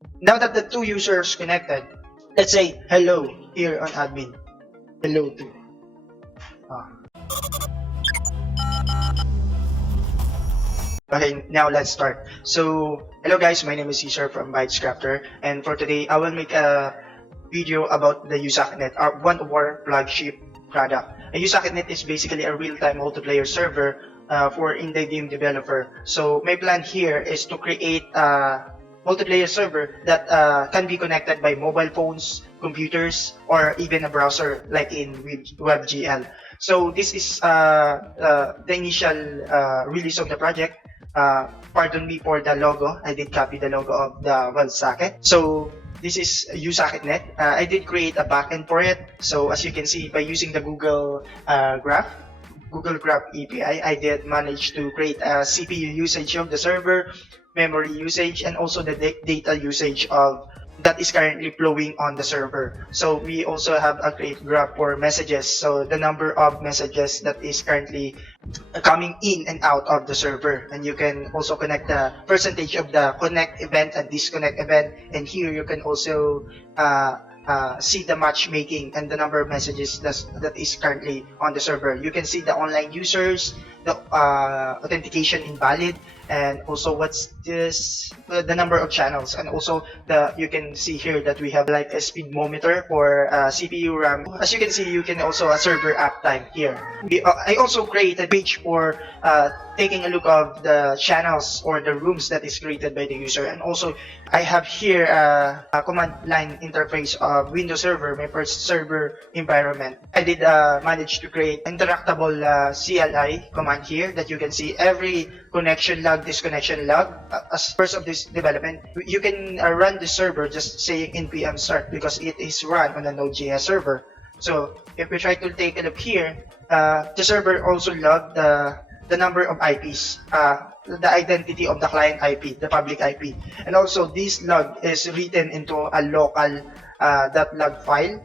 Now that the two users connected, let's say hello here on admin. Hello to. Ah. Okay, now let's start. So, hello guys, my name is Cesar from Bytescrafter, and for today, I will make a video about the USocketNet, one of our flagship product. A USocketNet is basically a real-time multiplayer server for indie game developer. So, my plan here is to create a multiplayer server that can be connected by mobile phones, computers, or even a browser like in WebGL. So, this is the initial release of the project. Pardon me for the logo. I did copy the logo of the WebSocket. So this is USocketNet. I did create a backend for it. So as you can see, by using the Google Graph API, I did manage to create a CPU usage of the server, memory usage, and also the data usage of that is currently flowing on the server. So we also have a create graph for messages. So the number of messages that is currently coming in and out of the server, and you can also connect the percentage of the connect event and disconnect event, and here you can also see the matchmaking and the number of messages that is currently on the server. You can see the online users, the authentication invalid, and also what's this the number of channels, and also you can see here that we have like a speedometer for CPU RAM. As you can see, you can also a server uptime here. I also created a page for taking a look of the channels or the rooms that is created by the user, and also I have here a command line interface of Windows Server, my first server environment. I did manage to create interactable CLI command here that you can see every connection log, disconnection log. As first of this development, you can run the server just saying npm start because it is run on a NodeJS server. So if we try to take a look here, the server also logged the number of IPs, the identity of the client IP, the public IP. And also this log is written into a local .log file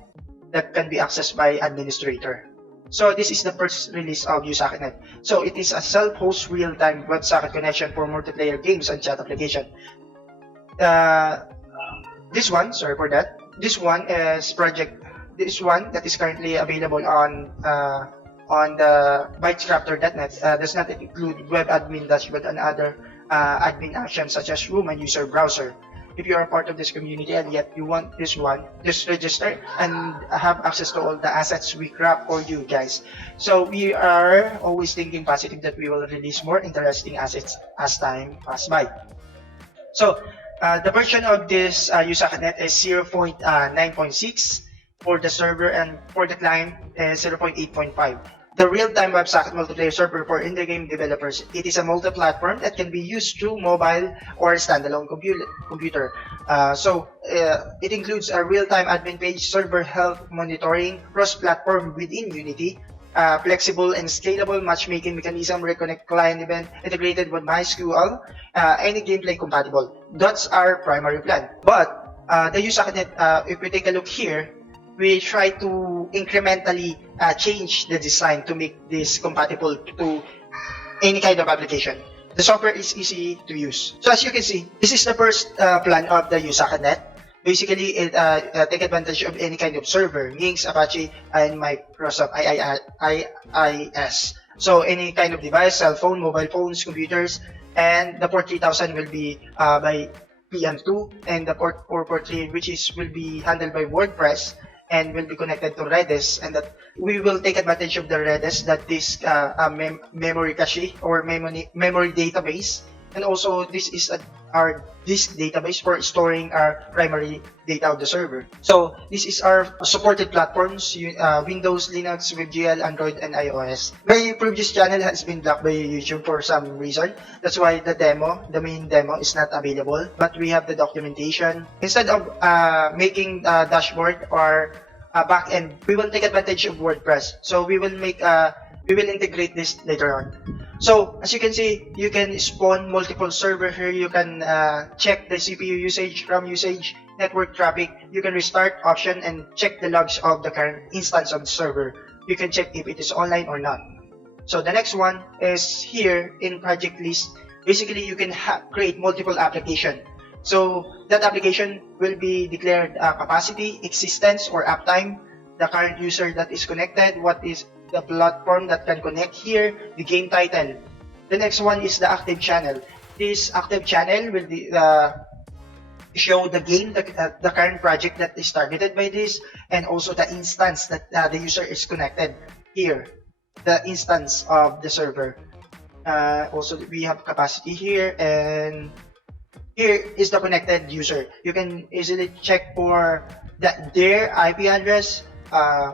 that can be accessed by administrator. So this is the first release of USocketNet. So it is a self-host real-time WebSocket connection for multiplayer games and chat application. This one, sorry for that. This one is this one that is currently available on the bytescrafter.net does not include web admin dashboard and other admin actions such as room and user browser. If you are part of this community and yet you want this one, just register and have access to all the assets we craft for you guys. So we are always thinking positive that we will release more interesting assets as time passes by. So the version of this USocketNet is 0.9.6 for the server, and for the client is 0.8.5. The real-time WebSocket multiplayer server for in-game developers. It is a multi-platform that can be used through mobile or standalone computer. It includes a real-time admin page, server health monitoring, cross-platform within Unity, flexible and scalable matchmaking mechanism, Reconnect client event, integrated with MySQL, any gameplay compatible. That's our primary plan. But the USocketNet, if we take a look here, we try to incrementally change the design to make this compatible to any kind of application. The software is easy to use. So as you can see, this is the first plan of the USocketNet. Basically, it take advantage of any kind of server, Linux, Apache, and Microsoft IIS. So any kind of device, cell phone, mobile phones, computers, and the port 3000 will be by PM2, and the port 443 will be handled by WordPress and will be connected to Redis, and that we will take advantage of the Redis, that this memory cache or memory database, and also this is our disk database for storing our primary data of the server. So this is our supported platforms, Windows, Linux, WebGL, Android, and iOS. My previous channel has been blocked by YouTube for some reason. That's why the main demo is not available. But we have the documentation. Instead of making a dashboard or a backend, we will take advantage of WordPress. So we will integrate this later on. So as you can see, you can spawn multiple server here. You can check the CPU usage, RAM usage, network traffic. You can restart option and check the logs of the current instance of the server. You can check if it is online or not. So the next one is here in project list. Basically, you can create multiple application. So that application will be declared capacity, existence, or uptime, the current user that is connected, what is the platform that can connect here, the game title. The next one is the active channel. This active channel will show the game, the current project that is targeted by this, and also the instance that the user is connected here, the instance of the server. Also, we have capacity here, and here is the connected user. You can easily check for their IP address,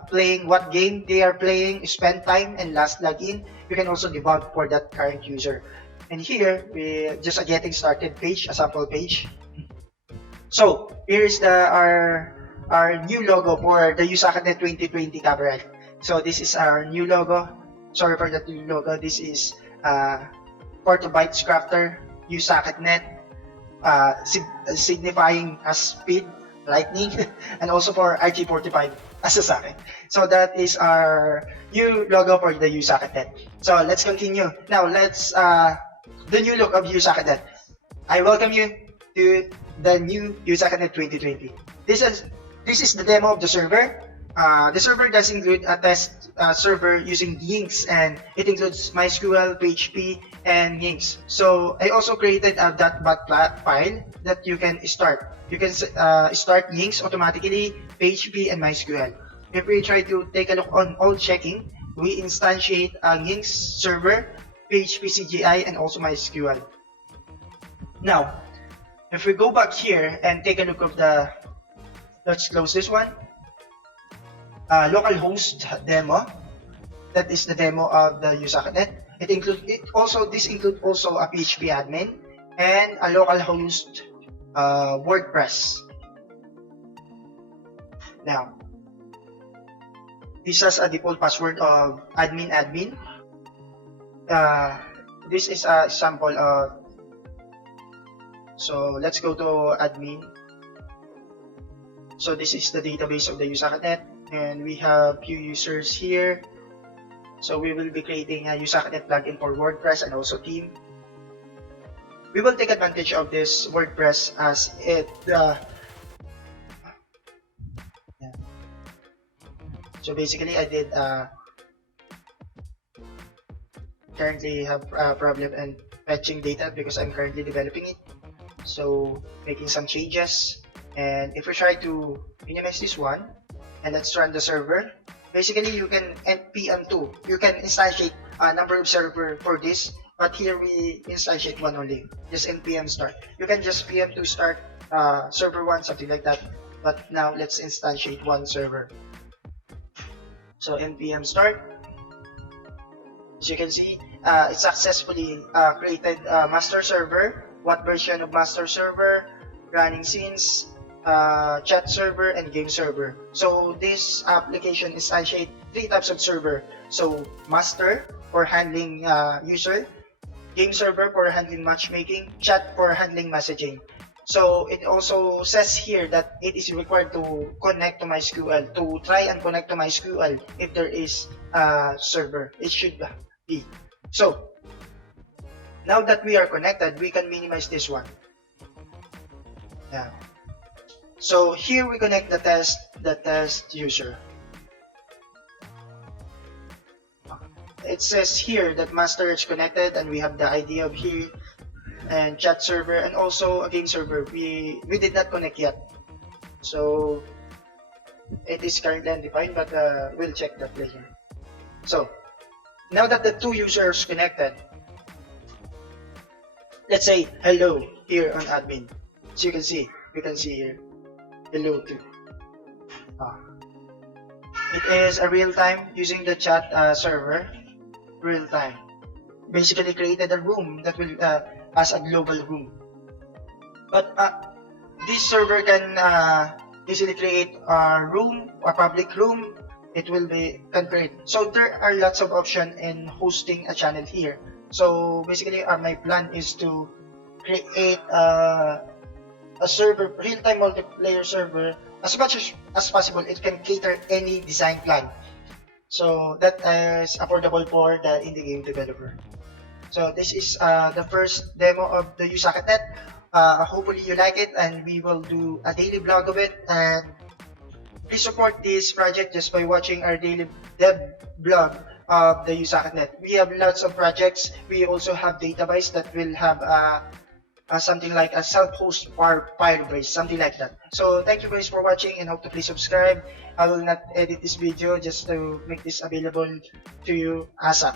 playing what game they are playing, spend time, and last login. You can also debug for that current user. And here, we just a getting started page, a sample page. So here is our new logo for the USocketNet 2020 coverage. So this is our new logo. Sorry for that new logo. This is for the bytes crafter USocketNet, signifying as speed, lightning, and also for RG45 as a socket. So that is our new logo for the USocketNet. So let's continue. Now let's the new look of USocketNet. I welcome you to the new USocketNet 2020. This is the demo of the server. The server does include a test server using Yinx, and it includes MySQL, PHP, and Yinx. So I also created a .bat file that you can start. You can start Yinx automatically, PHP, and MySQL. If we try to take a look on all checking, we instantiate a Yinx server, PHP CGI, and also MySQL. Now, if we go back here and take a look of let's close this one. Localhost demo. That is the demo of the USocketNet. This includes also a PHP admin and a localhost WordPress. Now, this has a default password of admin. This is a sample of. So let's go to admin. So this is the database of the USocketNet, and we have few users here. So we will be creating a USocketNet plugin for WordPress and also theme. We will take advantage of this WordPress as it So basically I did currently have a problem in fetching data because I'm currently developing it. So making some changes, and if we try to minimize this one and let's run the server, basically you can npm2. You can instantiate a number of server for this, but here we instantiate one only, just npm start. You can just pm2 start server 1, something like that, but now let's instantiate one server. So npm start. As you can see, it successfully created a master server. What version of master server, running scenes, chat server, and game server. So this application instantiates 3 types of server. So master for handling user, game server for handling matchmaking, chat for handling messaging. So it also says here that it is required to connect to MySQL, to try and connect to MySQL if there is a server. It should be. So now that we are connected, we can minimize this one. Yeah. So here we connect the test user. It says here that master is connected, and we have the ID of here, and chat server, and also a game server. We did not connect yet, so it is currently undefined, but we'll check that later. So now that the 2 users connected, let's say hello here on admin. So you can see, we can see here hello too. It is a real time using the chat server. Real time. Basically created a room that will as a global room. But this server can easily create a room, a public room. It will be can create. So there are lots of options in hosting a channel here. So basically, my plan is to create a server, real-time multiplayer server, as much as possible. It can cater any design plan. So that is affordable for the indie game developer. So this is the first demo of the USocketNet. Hopefully you like it, and we will do a daily vlog of it. And please support this project just by watching our daily dev vlog of the USocketNet. We have lots of projects. We also have database that will have something like a self-host Firebase, something like that. So thank you guys for watching, and hope to please subscribe. I will not edit this video just to make this available to you ASAP.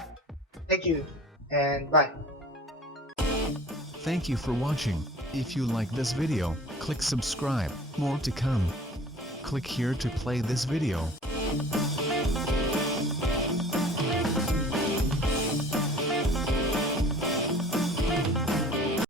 Thank you, and bye. Thank you for watching. If you like this video, click subscribe. More to come. Click here to play this video.